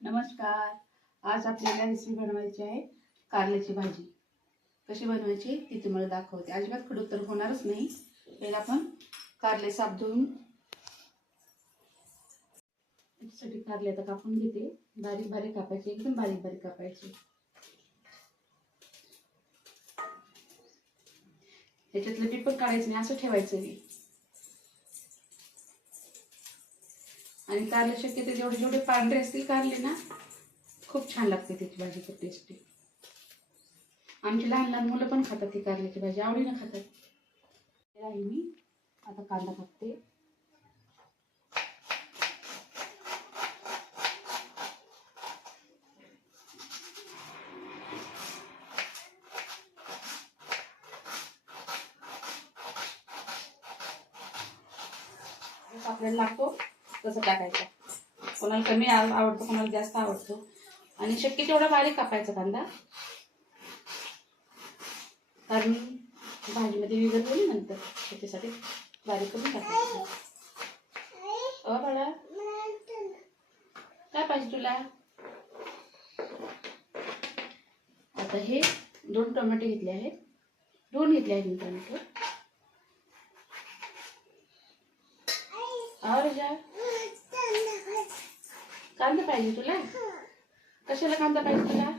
नमस्कार. आज आपल्याला रेसिपी बनवायची आहे कारल्याची भाजी. कशी बनवायची ती तुम्हाला दाखवते. अजिबात खडूतर होणारच नाही. पहिला आपण कारले साफ धुवून त्याच्यासाठी कारले आता कापून घेते. बारीक बारीक कापायचे एकदम बारीक बारीक कापायचे. त्याच्यातलं पीठ पण काढायचं नाही असं ठेवायचं मी आणि कारले शक्यतो जेवढे जेवढे पांढरे असतील कारले ना खूप छान लागते त्याची भाजी खूप टेस्टी आमची लहान लहान मुलं पण खातात ती कारल्याची भाजी आवडीनं खातात. तर मी. आता कांदा कापते आपल्याला लागतो. तसं टाकायचं. कोणाला कमी आवडतो कोणाला जास्त आवडतो. आणि शक्य तेवढा बारीक कापायचा कांदा. कारण भाजीमध्ये विगत होईल नंतर. त्याच्यासाठी बारीक करून टाकायचं. अ बाळा. काय पाहिजे तुला? आता हे दोन टोमॅटो घेतले आहेत. दोन घेतले आहेत मी टोमॅटो और जा कांदा पाहिजे तुला? कशाला कांदा पाहिजे तुला?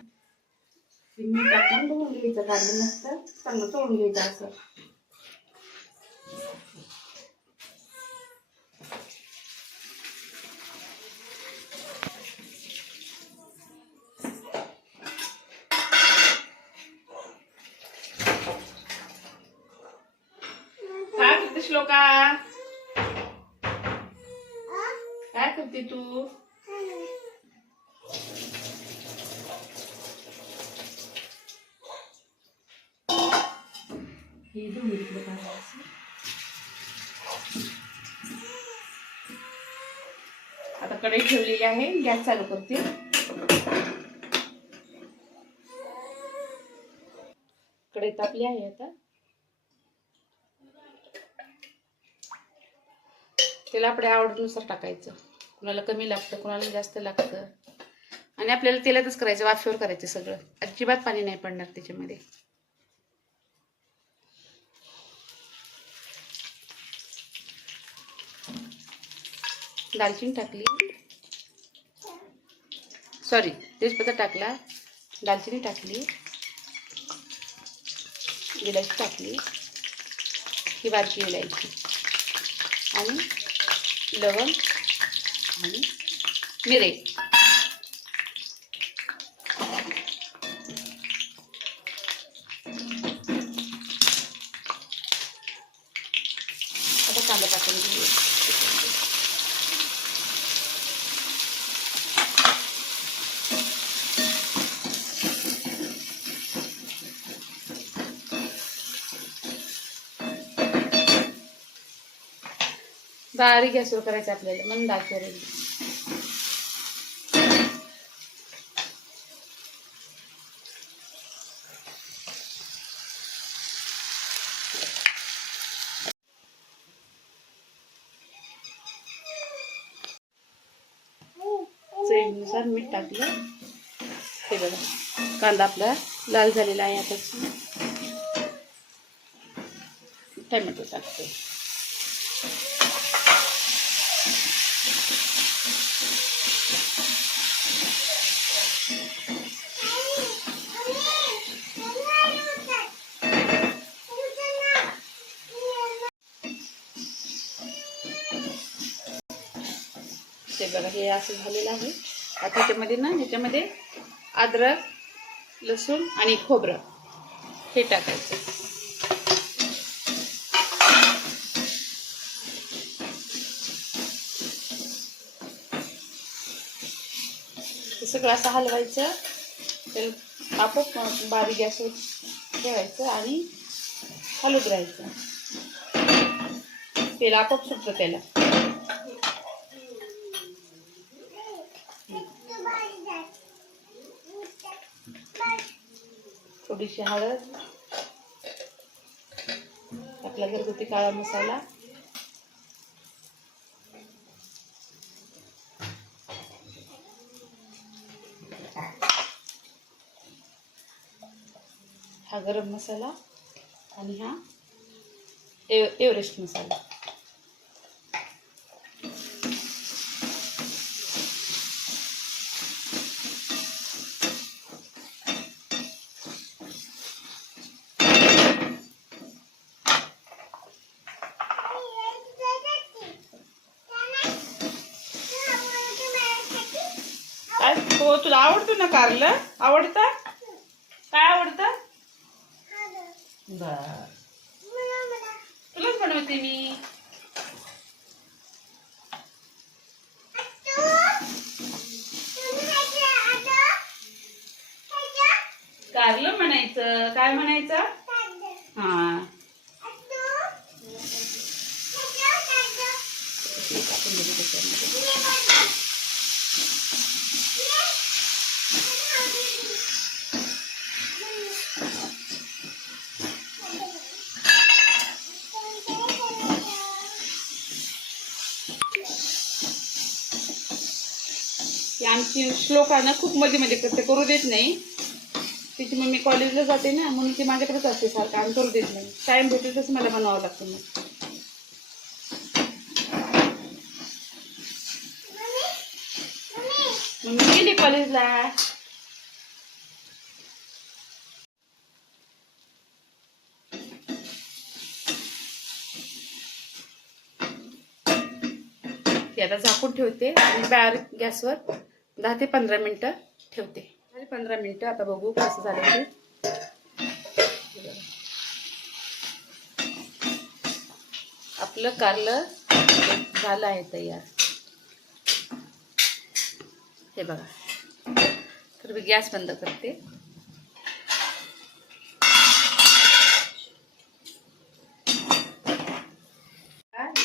ते मीठ टाकून धुवून घ्यायचं कांदा मस्त चांगलं तोडून घ्यायचं असं. काय करते श्लोका काय करते तू? हे दोन घेतलं काढायचं आता कढई ठेवलेली आहे गॅस चालू करते. कढई तापली आहे आता. तेल आपल्या आवडीनुसार टाकायचं. कुणाला कमी लागतं कुणाला जास्त लागतं. आणि आपल्याला तेलातच करायचं वाफेवर करायचं सगळं. अजिबात पाणी नाही पडणार त्याच्यामध्ये. दालचिनी टाकली. सॉरी तेजपत्ता टाकला दालचिनी टाकली इलायची टाकली ही बारकी इलायची आणि लवंग आणि मिरे. बारीक गॅसवर करायचं आपल्याला म्हणून दाखवर चवीनुसार मीठ टाकलं. हे बघा कांदा आपला लाल झालेला आहे आता टमॅटो टाकतो. ते बघा हे असं झालेलं आहे. आता त्याच्यामध्ये ना ह्याच्यामध्ये अद्रक लसूण आणि खोबरं हे टाकायचं. हे सगळं असं हलवायचं. त्याला आपोआप बारीक गॅसवर ठेवायचं आणि हलवत राहायचं तेल आपोआप सुटतं त्याला. थोडीशी हळद. आपला घरगुती काळा मसाला. हा गरम मसाला आणि हा एव एव्हरेस्ट मसाला. हो तुला आवडतो ना कारलं? आवडतं? काय आवडतं? बर. तुलाच बनवते मी. कारलं म्हणायचं. काय म्हणायचं? हा टाकून देते त्याच्यामध्ये. ती आमची श्लोकांना खूप मध्ये मध्ये करते करू देत नाही. तिची मम्मी कॉलेजला जाते ना म्हणून ती माझ्याकडेच असते सारखं आम्ही करू देत नाही. टाइम भेटेल तसं मला बनवावं लागतं मग. मम्मी गेली कॉलेजला. आता झाकून ठेवते आणि बाहेर गॅसवर. दहा ते पंधरा मिनटं ठेवते. आणि पंधरा मिनटं आता बघू कसं झालं ते. आपलं कारलं झालं आहे तयार. हे बघा. तर मी गॅस बंद करते.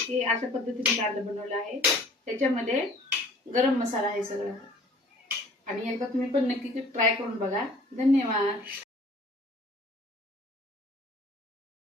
हे अशा पद्धतीने कारलं बनवलं आहे. त्याच्यामध्ये गरम मसाला आहे सगळं. आणि एकदा तुम्ही पण नक्की ट्राय करून बघा. धन्यवाद.